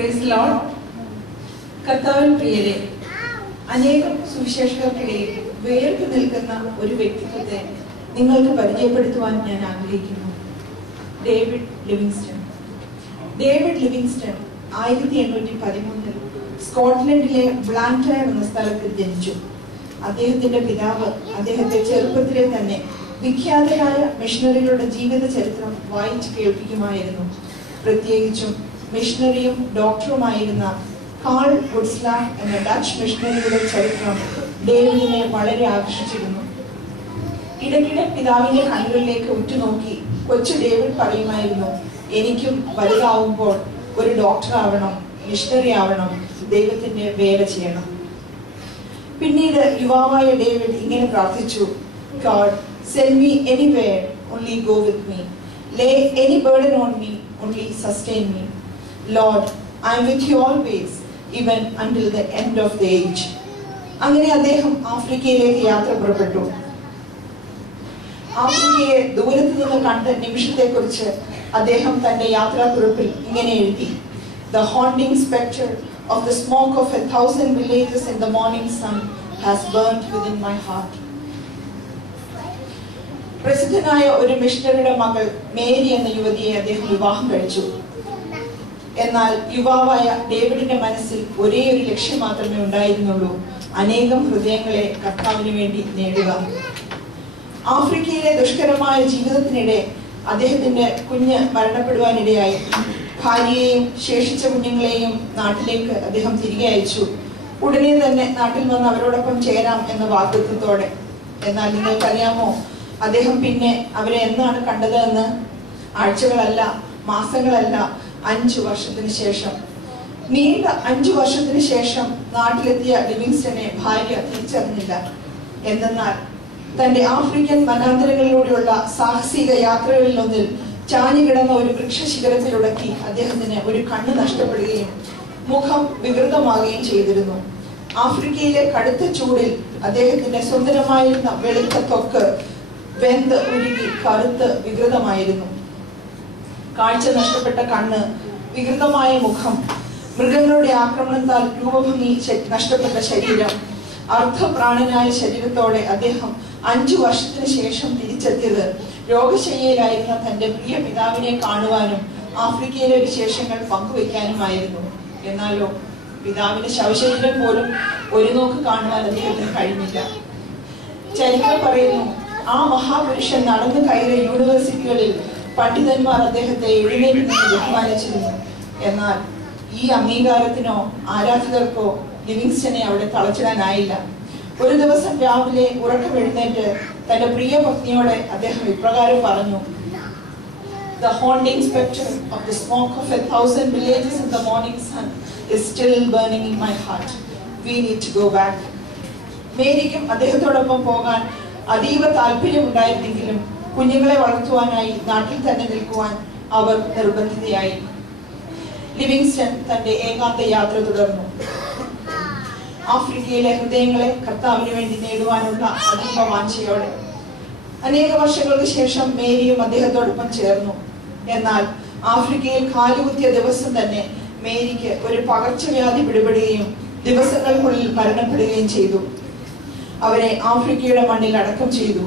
Praise Lord. കർത്താവിൻ പ്രിയരെ, അനേകം സുവിശേഷകർക്കിടയിൽ വേറിട്ട് നിൽക്കുന്ന ഒരു വ്യക്തിത്വത്തെ നിങ്ങൾക്ക് പരിചയപ്പെടുത്തുവാൻ ഞാൻ ആഗ്രഹിക്കുന്നു. David Livingstone. ഡേവിഡ് ലിവിങ്സ്റ്റൺ 1813 സ്കോട്ട്ലൻഡിലെ ബ്ലാൻറ്റയർ എന്ന സ്ഥലത്ത് ജനിച്ചു. അദ്ദേഹത്തിന്റെ പിതാവ് അദ്ദേഹത്തെ ചെറുപ്പത്തിലെ തന്നെ വിഖ്യാതരായ മിഷണറികളുടെ ജീവിത ചരിത്രം വായിച്ചു കേൾപ്പിക്കുമായിരുന്നു. പ്രത്യേകിച്ചും മിഷണറിയും ഡോക്ടറുമായിരുന്ന കാൾ വുഡ്സ്ലാ എന്ന ഡച്ച് മിഷണറിയുടെ ചരിത്രം ഡേവിഡിനെ വളരെ ആകർഷിച്ചിരുന്നു. ഇടയ്ക്കിടെ പിതാവിന്റെ കണ്ണുകളിലേക്ക് ഉറ്റുനോക്കി കൊച്ചു ഡേവിഡ് പറയുമായിരുന്നു, എനിക്കും വലുതാവുമ്പോൾ ഒരു ഡോക്ടർ ആവണം, മിഷണറി ആവണം, ദൈവത്തിന്റെ വേല ചെയ്യണം. പിന്നീട് യുവാവായ ഡേവിഡ് ഇങ്ങനെ പ്രാർത്ഥിച്ചു, God, send me anywhere, only go with me. Lay any burden on me, only sustain me. Lord, I am with you always, even until the end of the age. അങ്ങനെ അദ്ദേഹം ആഫ്രിക്കയിലേക്ക് യാത്ര പുറപ്പെട്ടു. ആഫ്രിക്കയെ ദൂരത്ത് നിന്ന് കണ്ട നിമിഷത്തെക്കുറിച്ച് അദ്ദേഹം തന്റെ യാത്രാക്കുറിപ്പിൽ ഇങ്ങനെ എഴുതി, The haunting spectre of the smoke of 1,000 villages in the morning sun has burnt within my heart. പ്രസിദ്ധനായ ഒരു മിഷണറിയുടെ മകൾ മേരി എന്ന യുവതിയെ അദ്ദേഹം വിവാഹം കഴിച്ചു. എന്നാൽ യുവാവായ ഡേവിഡിന്റെ മനസ്സിൽ ഒരേ ഒരു ലക്ഷ്യം മാത്രമേ ഉണ്ടായിരുന്നുള്ളൂ, അനേകം ഹൃദയങ്ങളെ കർത്താവിന് വേണ്ടി നേടുക. ആഫ്രിക്കയിലെ ദുഷ്കരമായ ജീവിതത്തിനിടെ അദ്ദേഹത്തിന്റെ കുഞ്ഞ് മരണപ്പെടുവാനിടയായി. ഭാര്യയെയും ശേഷിച്ച കുഞ്ഞുങ്ങളെയും നാട്ടിലേക്ക് അദ്ദേഹം തിരികെ അയച്ചു. ഉടനെ തന്നെ നാട്ടിൽ വന്ന് അവരോടൊപ്പം ചേരാം എന്ന വാഗ്ദത്തത്തോടെ. എന്നാൽ നിങ്ങൾക്കറിയാമോ, അദ്ദേഹം പിന്നെ അവരെ എന്നാണ് കണ്ടത് എന്ന്? ആഴ്ചകളല്ല, മാസങ്ങളല്ല, 5 വർഷത്തിന് ശേഷം. നീണ്ട 5 വർഷത്തിന് ശേഷം നാട്ടിലെത്തിയ ലിവിങ്സ്റ്റനെ ഭാര്യ തിരിച്ചറിഞ്ഞില്ല. എന്തെന്നാൽ തന്റെ ആഫ്രിക്കൻ വനാന്തരങ്ങളിലൂടെയുള്ള സാഹസിക യാത്രകളിലൊന്നിൽ ചാഞ്ഞു കിടന്ന ഒരു വൃക്ഷശിഖരത്തിലുടക്കി അദ്ദേഹത്തിന് ഒരു കണ്ണ് നഷ്ടപ്പെടുകയും മുഖം വികൃതമാകുകയും ചെയ്തിരുന്നു. ആഫ്രിക്കയിലെ കടുത്ത ചൂടിൽ അദ്ദേഹത്തിന്റെ സുന്ദരമായിരുന്ന വെളുത്ത ത്വക്ക് വെന്ത് ഉരുകി കറുത്ത് വികൃതമായിരുന്നു. കാഴ്ച നഷ്ടപ്പെട്ട കണ്ണ്, വികൃതമായ മുഖം, മൃഗങ്ങളുടെ ആക്രമണത്താൽ രൂപഭംഗി നഷ്ടപ്പെട്ട ശരീരം, അർദ്ധപ്രാണനായ ശരീരത്തോടെ അദ്ദേഹം 5 വർഷത്തിന് ശേഷം തിരിച്ചെത്തിയത് രോഗശയ്യയിലായിരുന്ന തന്റെ പ്രിയ പിതാവിനെ കാണുവാനും ആഫ്രിക്കയിലെ വിശേഷങ്ങൾ പങ്കുവയ്ക്കാനുമായിരുന്നു. എന്നാലോ പിതാവിന്റെ ശവശരീരം പോലും ഒരു നോക്ക് കാണുവാൻ അദ്ദേഹത്തിന് കഴിഞ്ഞില്ല. ചരിത്രം പറയുന്നു, ആ മഹാപുരുഷൻ നടന്നു കയറിയ യൂണിവേഴ്സിറ്റികളിൽ പണ്ഡിതന്മാർ അദ്ദേഹത്തെ എഴുന്നേറ്റ് നിന്ന് ബഹുമാനിച്ചിരുന്നു. എന്നാൽ ഈ അംഗീകാരത്തിനോ ആരാധകർക്കോ ലിവിങ്സ്റ്റനെ അവിടെ തളച്ചിടാനായില്ല. ഒരു ദിവസം രാവിലെ ഉറക്കം എഴുന്നേറ്റ് തന്റെ പ്രിയ പത്നിയോടെ അദ്ദേഹം ഇപ്രകാരം പറഞ്ഞു, The haunting spectre of the smoke of 1,000 villages in the morning sun is still burning in my heart. We need to go back. മേരിക്കും അദ്ദേഹത്തോടൊപ്പം പോകാൻ അതീവ താല്പര്യമുണ്ടായിരുന്നെങ്കിലും കുഞ്ഞുങ്ങളെ വളർത്തുവാനായി നാട്ടിൽ തന്നെ നിൽക്കുവാൻ അവർ നിർബന്ധിതയായി. ലിവിങ്സ്റ്റൺ തന്റെ ഏകാന്ത യാത്ര തുടർന്നു. ആഫ്രിക്കയിലെ ഹൃദയങ്ങളെ കർത്താവിന് വേണ്ടി നേടുവാനുള്ള അതീവ വാഞ്ചയോടെ. അനേക വർഷങ്ങൾക്ക് ശേഷം മേരിയും അദ്ദേഹത്തോടൊപ്പം ചേർന്നു. എന്നാൽ ആഫ്രിക്കയിൽ കാലുകുത്തിയ ദിവസം തന്നെ മേരിക്ക് ഒരു പകർച്ചവ്യാധി പിടിപെടുകയും ദിവസങ്ങൾക്കുള്ളിൽ മരണപ്പെടുകയും ചെയ്തു. അവരെ ആഫ്രിക്കയുടെ മണ്ണിൽ അടക്കം ചെയ്തു.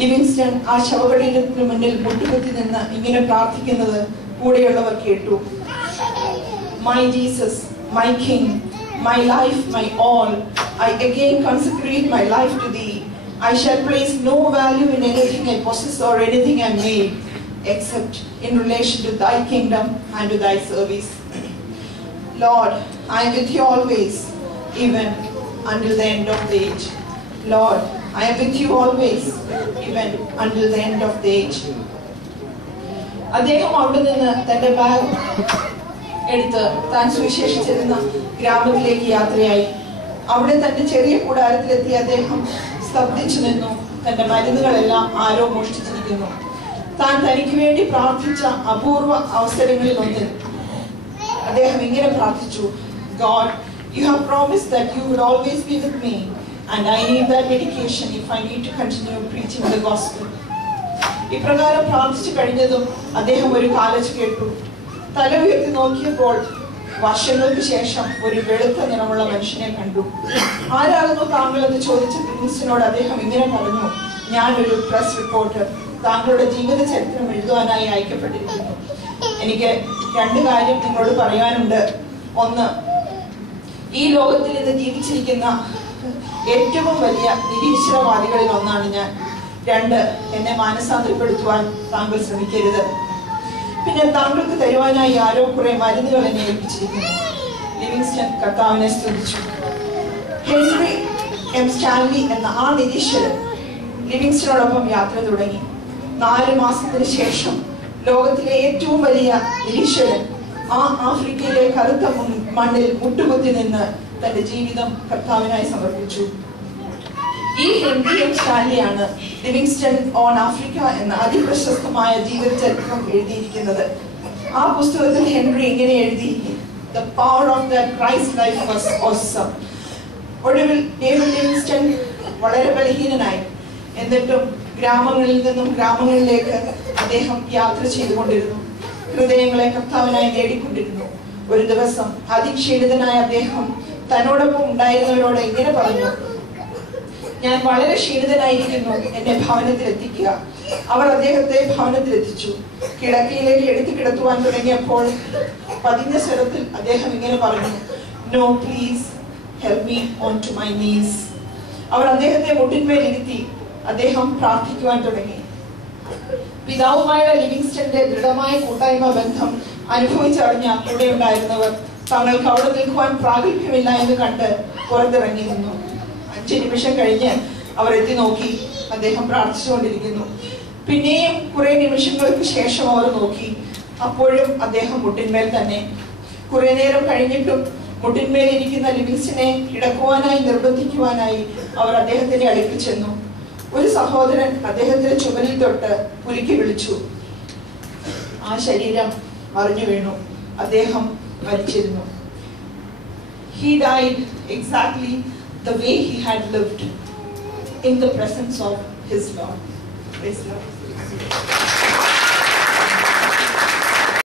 ലിവിങ്സ്റ്റൺ ആ ശവകുടീരത്തിന് മുന്നിൽ മുട്ടുകുത്തി നിന്ന് ഇങ്ങനെ പ്രാർത്ഥിക്കുന്നത് കൂടെയുള്ളവർ കേട്ടു, My Jesus, my King, my life, my all, I again consecrate my life to Thee. I shall place no value in anything I possess or anything I made, except in relation to Thy kingdom and to Thy service. Lord, I am with you always, even until the end of the age. Lord, I am with you always, even until the end of the age. അദ്ദേഹം അവിടെ നിന്ന് തന്റെ bag എടുത്ത് താൻ സുവിശേഷിച്ചിരുന്ന ഗ്രാമത്തിലേക്ക് യാത്രയായി. അവിടെ തന്റെ ചെറിയ കൂടാരത്തിലെത്തിയ അദ്ദേഹം സ്തബ്ധിച്ചു നിന്നു. തന്റെ മരുന്നുകളെല്ലാം ആരോ മോഷ്ടിച്ചിരിക്കുന്നു. താൻ തനിക്ക് വേണ്ടി പ്രാർത്ഥിച്ച അപൂർവ അവസരങ്ങളിൽ ഒന്നിൽ അദ്ദേഹം ഇങ്ങനെ പ്രാർത്ഥിച്ചു, God, you have promised that you would always be with me, and I need that medication if I need to continue preaching the gospel. ഇപ്രകാരം പ്രാർത്ഥിച്ചു കഴിഞ്ഞതും അദ്ദേഹം ഒരു കാലച്ച് കേട്ടു. തല ഉയർത്തി നോക്കിയപ്പോൾ വർഷങ്ങൾക്ക് ശേഷം ഒരു വെളുത്ത നിറമുള്ള മനുഷ്യനെ കണ്ടു. ആരാകുന്നു താങ്കൾ എന്ന് ചോദിച്ച ലിവിങ്സ്റ്റനോട് അദ്ദേഹം ഇങ്ങനെ പറഞ്ഞു, ഞാനൊരു പ്രസ് റിപ്പോർട്ടർ, താങ്കളുടെ ജീവിത ചരിത്രം എഴുതുവാനായി അയക്കപ്പെട്ടിരിക്കുന്നു. എനിക്ക് 2 കാര്യം നിങ്ങളോട് പറയാനുണ്ട്. ഒന്ന്, ഈ ലോകത്തിൽ ഇന്ന് ജീവിച്ചിരിക്കുന്ന ഏറ്റവും വലിയ നിരീശ്വരവാദികളിൽ ഒന്നാണ് ഞാൻ. 2, എന്നെ മാനസാന്തരപ്പെടുത്തുവാൻ താങ്കൾ ശ്രമിക്കരുത്. പിന്നെ താങ്കൾക്ക് തരുവാനായി ആരോ കുറെ മരുന്നുകൾ എന്നെ ഏൽപ്പിച്ചിരിക്കുന്നു. ലിവിങ്സ്റ്റൺ കർത്താവിനെ സ്തുതിച്ചു. ഹെൻറി എം സ്റ്റാൻലി എന്ന ആ നിരീശ്വരൻ ലിവിങ്സ്റ്റണോടൊപ്പം യാത്ര തുടങ്ങി. 4 മാസത്തിന് ശേഷം ലോകത്തിലെ ഏറ്റവും വലിയ നിരീശ്വരൻ ആ ആഫ്രിക്കയിലെ കറുത്ത മണ്ണിൽ മുട്ടുകുത്തി നിന്ന് തന്റെ ജീവിതം കർത്താവിനായി സമർപ്പിച്ചു. ഈ ഹെൻറി എം സ്റ്റാൻലിയാണ് ലിവിങ്സ്റ്റൺ ഓൺ ആഫ്രിക്ക എന്ന അതിപ്രശസ്തമായ ജീവിത ചരിത്രം എഴുതിയിരിക്കുന്നത്. ആ പുസ്തകത്തിൽ ഹെൻറി ഇങ്ങനെ എഴുതി, The power of the Christ life was awesome. ഒടുവിൽ ഡേവിഡ് ലിവിങ്സ്റ്റൺ വളരെ ബലഹീനനായി. എന്നിട്ടും ഗ്രാമങ്ങളിൽ നിന്നും ഗ്രാമങ്ങളിലേക്ക് അദ്ദേഹം യാത്ര ചെയ്തുകൊണ്ടിരുന്നു. ഹൃദയങ്ങളെ കർത്താവിനായി നേടിക്കൊണ്ടിരുന്നു. ഒരു ദിവസം അതിക്ഷീണിതനായ അദ്ദേഹം തന്നോടൊപ്പം ഉണ്ടായിരുന്നവരോട് ഇങ്ങനെ പറഞ്ഞു, ഞാൻ വളരെ ക്ഷീണിതനായിരിക്കുന്നു, എന്നെ ഭവനത്തിലെത്തിക്കുക. അവർ അദ്ദേഹത്തെ ഭവനത്തിലെത്തിച്ചു. കിടക്കയിലേക്ക് എടുത്തു കിടത്തുവാൻ തുടങ്ങിയപ്പോൾ പതിഞ്ഞ സ്വരത്തിൽ അദ്ദേഹം ഇങ്ങനെ പറഞ്ഞു, no please help me on to my knees. അവർ അദ്ദേഹത്തെ മുട്ടിന്മേൽ ഇരുത്തി. അദ്ദേഹം പ്രാർത്ഥിക്കുവാൻ തുടങ്ങി. പിതാവുമായുള്ള ലിവിങ്സ്റ്റന്റെ ദൃഢമായ കൂട്ടായ്മ ബന്ധം അനുഭവിച്ചറിഞ്ഞ കൂടെ ഉണ്ടായിരുന്നവർ തങ്ങൾക്ക് അവിടെ നിൽക്കുവാൻ പ്രാഗൽഭ്യമില്ല എന്ന് കണ്ട് പുറത്തിറങ്ങി നിന്നു. 5 നിമിഷം കഴിഞ്ഞ് അവർ എത്തി നോക്കി. അദ്ദേഹം പ്രാർത്ഥിച്ചുകൊണ്ടിരിക്കുന്നു. പിന്നെയും കുറെ നിമിഷങ്ങൾക്ക് ശേഷം അവർ നോക്കി. അപ്പോഴും അദ്ദേഹം മുട്ടിന്മേൽ തന്നെ. കുറെ നേരം കഴിഞ്ഞിട്ടും മുട്ടിന്മേൽ ഇരിക്കുന്ന ലിവിങ്സ്റ്റനെ കിടക്കുവാനായി നിർബന്ധിക്കുവാനായി അവർ അദ്ദേഹത്തിന്റെ അടുക്കൽ ചെന്നു. ഒരു സഹോദരൻ അദ്ദേഹത്തിന്റെ ചുമലിൽ തൊട്ട് കുലുക്കി വിളിച്ചു. ആ ശരീരം മറിഞ്ഞു വീണു. അദ്ദേഹം മരിച്ചിരുന്നു. He died exactly the way he had lived, in the presence of his Lord. Praise the Lord.